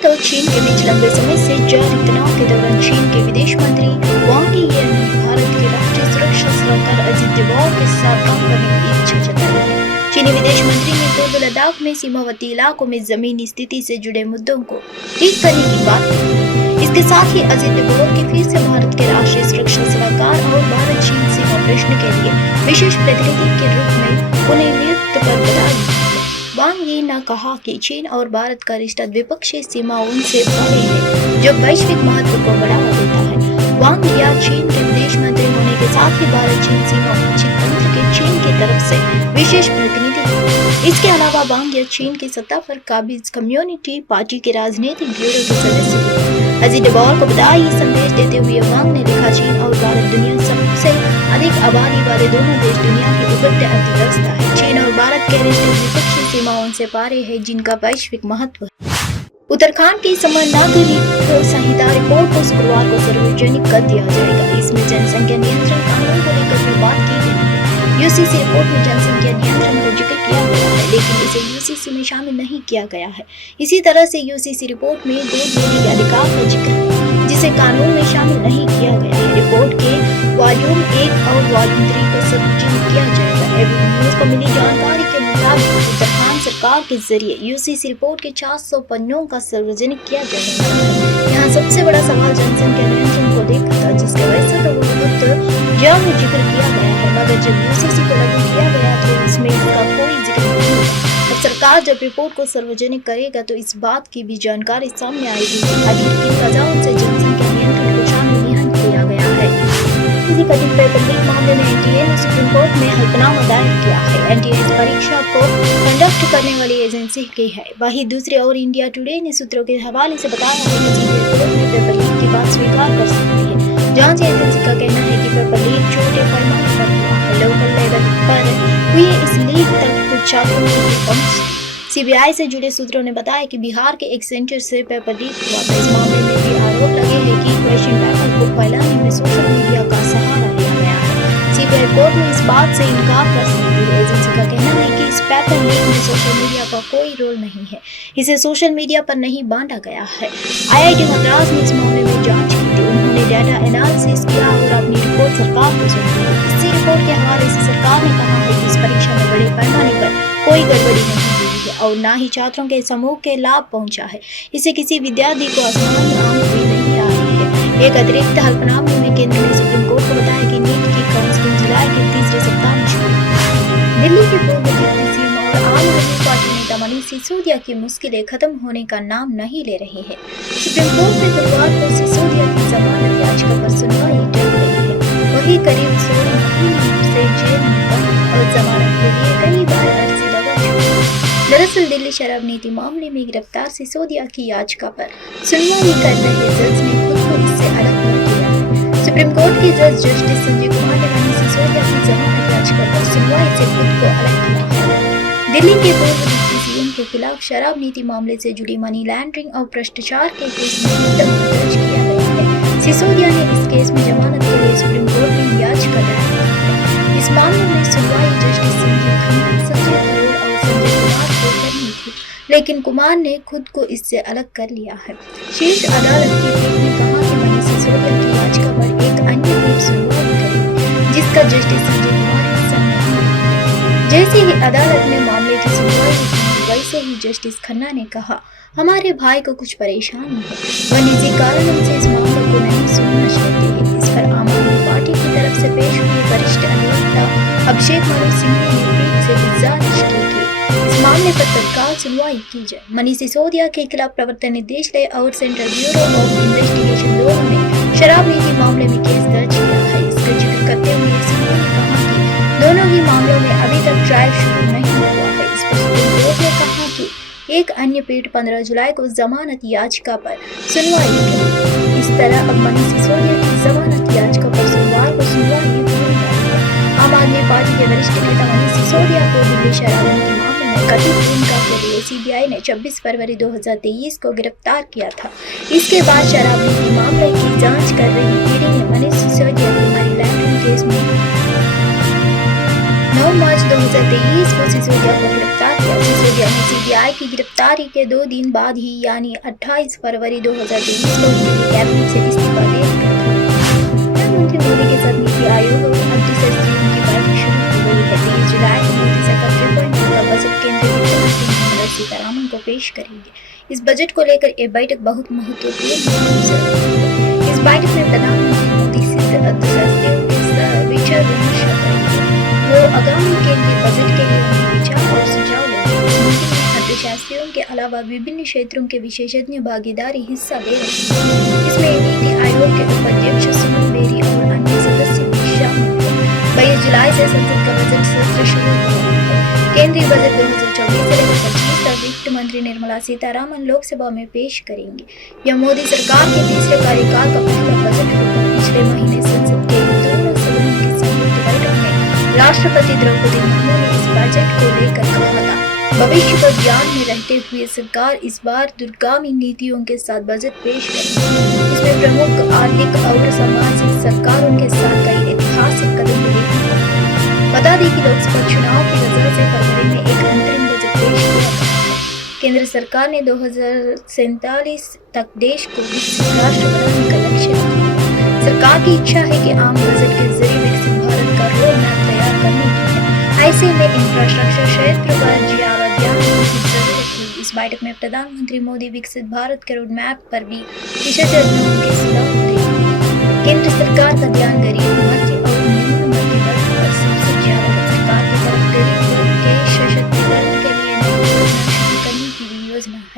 और चीन के बीच लंबे समय से जारी तनाव के दौरान चीन के विदेश मंत्री वांग यी ने भारत के राष्ट्रीय सुरक्षा सलाहकार अजित डोभाल के साथ काम करने की इच्छा जताई है। चीनी विदेश मंत्री ने पूर्व लद्दाख में सीमावर्ती इलाकों में जमीनी स्थिति से जुड़े मुद्दों को ठीक करने की बात की। इसके साथ ही अजित डोभाल के फिर से भारत के राष्ट्रीय सुरक्षा सलाहकार और भारत चीन सीमा प्रश्न के लिए विशेष प्रतिनिधि के रूप में उन्हें नियुक्त कर बधाई। वांग यी ने कहा कि चीन और भारत का रिश्ता द्विपक्षीय सीमाओं से परे है, जो वैश्विक महत्व को बढ़ावा देता है। वांग यी चीन के विदेश मंत्री होने के साथ ही भारत चीन सीमा बातचीत तंत्र के चीन की तरफ से विशेष प्रतिनिधि है। इसके अलावा वांग यी चीन की सत्ता पर काबिज कम्युनिटी पार्टी के राजनीतिक ब्यूरो के सदस्य हैं। अजित डोभाल को बधाई संदेश देते हुए वांग ने लिखा, चीन और भारत दुनिया सबसे अधिक आबादी वाले दोनों देश दुनिया की उभरती अर्थव्यवस्था है। चीन और भारत के रिश्ते द्विपक्षीय सीमाओं से परे है, जिनका वैश्विक महत्व है। उत्तराखंड की समर नागरिक संहिता रिपोर्ट को शुक्रवार को सार्वजनिक कर दिया जाएगा। इसमें जनसंख्या नियंत्रण कानून को लेकर भी बात की गई है। यूसीसी रिपोर्ट में जनसंख्या नियंत्रण को जिक्र किया गया है, लेकिन इसे यूसीसी में शामिल नहीं किया गया है। इसी तरह से यूसीसी रिपोर्ट में गोद लेने के अधिकार का जिक्र है, जिसे कानून में शामिल नहीं किया गया है। रिपोर्ट के वॉल्यूम 1 और वॉल्यूम 3 को सार्वजनिक किया जाएगा। एबीपी न्यूज को मिली जानकारी के मुताबिक उत्तराखंड सरकार के जरिए यूसीसी रिपोर्ट के 400 पन्नों का सार्वजनिक किया जाएगा। यहाँ सबसे बड़ा सवाल जनसंख्या नियंत्रण को लेकर था, जिसके वैसे तो जब जिक्र किया गया है, मगर जब यूसीसी को लागू किया गया तो इसमें इसका कोई जिक्र नहीं है। अब सरकार जब रिपोर्ट को सार्वजनिक करेगा तो इस बात की भी जानकारी सामने आएगी कि आखिर किन वजहों से जनसंख्या नियंत्रण को शामिल नहीं किया गया है। इसी कथित पेपर लीक मामले में एनटीए ने सुप्रीम कोर्ट में हल्फनामा दायर किया है। एनटीए इस परीक्षा को कंडक्ट करने वाली एजेंसी की है। वहीं दूसरी ओर इंडिया टुडे ने सूत्रों के हवाले से बताया है कि सीबीआई कोर्ट में पेपर लीक की बात स्वीकार कर सकती है। जांच एजेंसी का कहना है कि पेपर लीक छोटे पैमाने पर हुआ है। लोकल लेवल पर हुई इस लीक तक कुछ छात्रों की पहुंच। सीबीआई से जुड़े सूत्रों ने बताया कि बिहार के एक सेंटर से पेपर लीक हुआ था। इस मामले में भी आरोप लगे हैं कि क्वेश्चन पेपर को फैलाने में सोशल मीडिया का सहारा लिया गया है। सीबीआई कोर्ट में इस बात से इनकार कर सकती है। एजेंसी का कहना है कि इस पेपर लीक में सोशल मीडिया का कोई रोल नहीं है, इसे सोशल मीडिया पर नहीं बांटा गया है। आईआईटी मद्रास ने इस मामले में जांच की थी। उन्होंने डाटा एनालिसिस किया और अपनी रिपोर्ट सरकार को सौंपी है। इसी रिपोर्ट के हवाले से सरकार ने कहा है कि इस परीक्षा में बड़े पैमाने पर कोई गड़बड़ी नहीं हुई है और न ही छात्रों के समूह के लाभ पहुंचा है। इससे किसी विद्यार्थी को आसमानी अंक भी नहीं आ रहे हैं। एक अतिरिक्त हल्फनामे में केंद्र ने सुप्रीम कोर्ट को बताया कि नीट की काउंसलिंग जुलाई के तीसरे सप्ताह में शुरू होगी। दिल्ली के पूर्व डिप्टी सीएम और आम आदमी पार्टी नेता मनीष सिसोदिया की मुश्किलें खत्म होने का नाम नहीं ले रही है। सुप्रीम कोर्ट में गुरुवार को सिसोदिया की जमानत याचिका पर सुनवाई चल रही है। वही करीब 16 महीने से जेल में बंद और जमानत के लिए कई बार अर्जी लगा चुकी है। दरअसल दिल्ली शराब नीति मामले में गिरफ्तार सिसोदिया की याचिका पर सुनवाई कर रहे जज ने खुद को इससे अलग कर दिया है। सुप्रीम कोर्ट के जज जस्टिस संजय कुमार ने मनीष सिसोदिया की जमानत याचिका पर सुनवाई से खुद को अलग किया है। दिल्ली के पूर्व डिप्टी सीएम के खिलाफ शराब नीति मामले से जुड़ी मनी लॉन्ड्रिंग और भ्रष्टाचार के केस में मुकदमा दर्ज किया गया है। सिसोदिया ने इस केस में जमानत के लिए सुप्रीम कोर्ट में याचिका दायर की है। इस मामले में सुनवाई जस्टिस संजीव खन्ना, संजय करोल और संजय कुमार को करनी थी, लेकिन कुमार ने खुद को इससे अलग कर लिया है। शीर्ष अदालत की पीठ ने कहा कि मनीष सिसोदिया की याचिका पर एक अन्य पीठ सुनवाई करेगी, जिसका जस्टिस संजय कुमार हिस्सा नहीं है। जैसे ही अदालत ने मामले की सुनवाई की, वैसे ही जस्टिस खन्ना ने कहा, हमारे भाई को कुछ परेशानी है, वह निजी कारणों से इस मामले को नहीं सुनना चाहते हैं। इस पर आम आदमी पार्टी की तरफ से पेश हुए वरिष्ठ अधिवक्ता अभिषेक मनु सिंघवी ने पीठ से गुजारिश की कि इस मामले पर तत्काल सुनवाई की जाए। मनीष सिसोदिया के खिलाफ प्रवर्तन निदेशालय और सेंट्रल ब्यूरो ऑफ इन्वेस्टिगेशन दोनों ने शराब नीति मामले में केस दर्ज किया है। इसका जिक्र करते हुए सिंघवी ने कहा कि दोनों ही मामलों में अभी तक ट्रायल शुरू नहीं हुआ है। इस पर सुप्रीम कोर्ट ने कहा कि एक अन्य पीठ 15 जुलाई को जमानत याचिका पर सुनवाई करेगी। इस तरह अब मनीष सिसोदिया की जमानत याचिका पर सोमवार को सुनवाई होने वाली है। आम आदमी पार्टी के वरिष्ठ नेता मनीष सिसोदिया को दिल्ली शराब नीति मामले में कथित भूमिका के लिए सीबीआई ने 26 फरवरी 2023 को गिरफ्तार किया था। इसके बाद शराब नीति मामले की जांच कर रही ईडी ने मनीष सिसोदिया को मनी लॉन्ड्रिंग केस में 9 मार्च 2023 को सिसोदिया को गिरफ्तार किया। सिसोदिया ने सीबीआई की गिरफ्तारी के 2 दिन बाद ही यानी 28 फरवरी 2023 को दिल्ली कैबिनेट से इस्तीफा दे दिया था। प्रधानमंत्री मोदी के साथ नीति आयोग और मंत्री सचिवों की बैठक शुरू हो गई है। 23 जुलाई को मोदी सरकार 3.2 का बजट केंद्रीय वित्त मंत्री निर्मला सीतारामन को पेश करेंगे। इस बजट को लेकर ये बैठक बहुत महत्वपूर्ण मानी जा रही है। इस बैठक में प्रधानमंत्री मोदी से अर्थशास्त्रियों के विचार विमर्श करेंगे। वो आगामी केंद्रीय बजट के लिए उन्हें विचार और सुझाव देंगे। अर्थशास्त्रियों के अलावा विभिन्न क्षेत्रों के विशेषज्ञ भागीदारी हिस्सा ले रहे हैं। इसमें नीति आयोग के उपाध्यक्ष सुमन बेरी और अन्य सदस्य भी शामिल हैं। 22 जुलाई से संसद का बजट सत्र शुरू हो रहा है। केंद्रीय बजट 2024 से लेकर 25 तक वित्त मंत्री निर्मला सीतारामन लोकसभा में पेश करेंगे। यह मोदी सरकार के तीसरे कार्यकाल का पहला बजट होगा। पिछले महीने संसद के दोनों सदनों की संयुक्त बैठक में राष्ट्रपति द्रौपदी मुर्मू ने इस बजट को लेकर कहा था, भविष्य को ध्यान में रहते हुए सरकार इस बार दूरगामी नीतियों के साथ बजट पेश करेगी। इसमें प्रमुख आर्थिक और सामाजिक सरकारों के साथ कई ऐतिहासिक कदम भी देखने को मिले। बता दें कि लोकसभा चुनाव की वजह से फरवरी में एक अंतरिम बजट पेश किया गया है। केंद्र सरकार ने 2047 तक देश को विकसित राष्ट्र बनाने का लक्ष्य रखा है। सरकार की इच्छा है कि आम बजट के जरिए विकसित भारत का रोड मैप तैयार करने की है। ऐसे में इंफ्रास्ट्रक्चर क्षेत्र पर ज्यादा ध्यान देने की जरूरत है। इस बैठक में प्रधानमंत्री मोदी विकसित भारत के रोड मैप पर भी विशेषज्ञों के सुझाव देंगे। केंद्र सरकार का ध्यान गरीब, मध्य